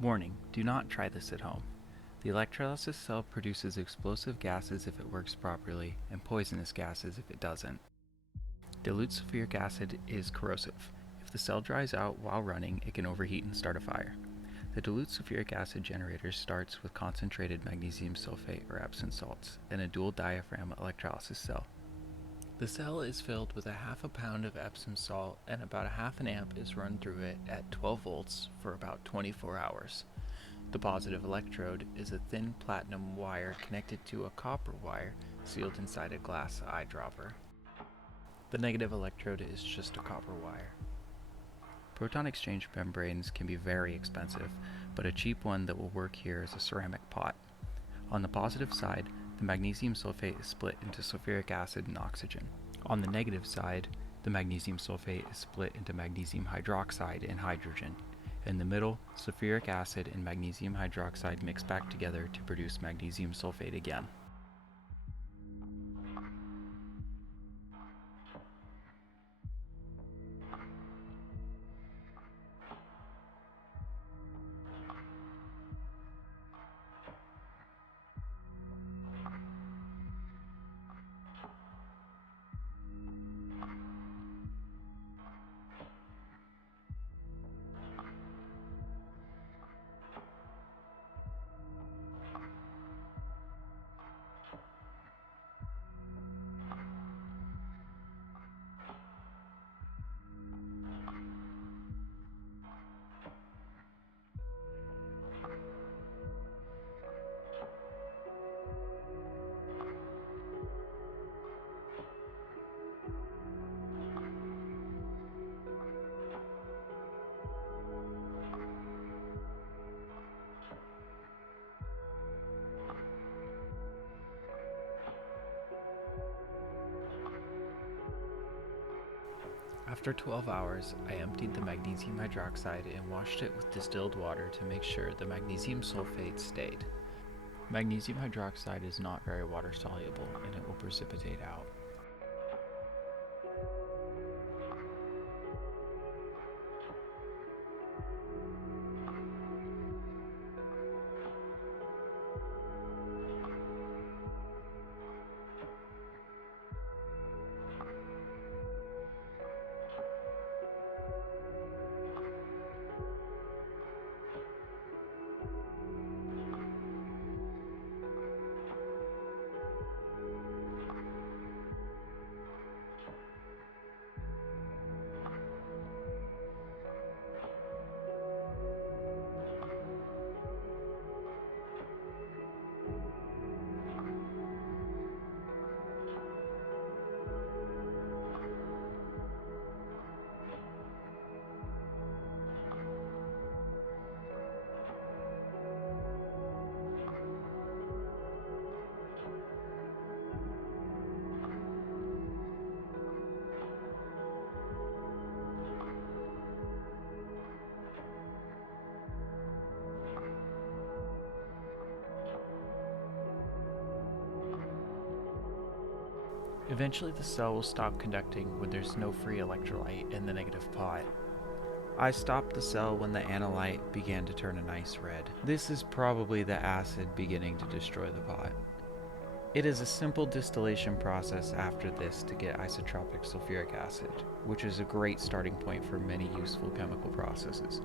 Warning, do not try this at home. The electrolysis cell produces explosive gases if it works properly, and poisonous gases if it doesn't. Dilute sulfuric acid is corrosive. If the cell dries out while running, it can overheat and start a fire. The dilute sulfuric acid generator starts with concentrated magnesium sulfate or Epsom salts and a dual diaphragm electrolysis cell. The cell is filled with a half a pound of Epsom salt, and about a half an amp is run through it at 12 volts for about 24 hours. The positive electrode is a thin platinum wire connected to a copper wire sealed inside a glass eyedropper. The negative electrode is just a copper wire. Proton exchange membranes can be very expensive, but a cheap one that will work here is a ceramic pot. On the positive side, the magnesium sulfate is split into sulfuric acid and oxygen. On the negative side, the magnesium sulfate is split into magnesium hydroxide and hydrogen. In the middle, sulfuric acid and magnesium hydroxide mix back together to produce magnesium sulfate again. After 12 hours, I emptied the magnesium hydroxide and washed it with distilled water to make sure the magnesium sulfate stayed. Magnesium hydroxide is not very water soluble and it will precipitate out. Eventually the cell will stop conducting when there's no free electrolyte in the negative pot. I stopped the cell when the analyte began to turn a nice red. This is probably the acid beginning to destroy the pot. It is a simple distillation process after this to get isotropic sulfuric acid, which is a great starting point for many useful chemical processes.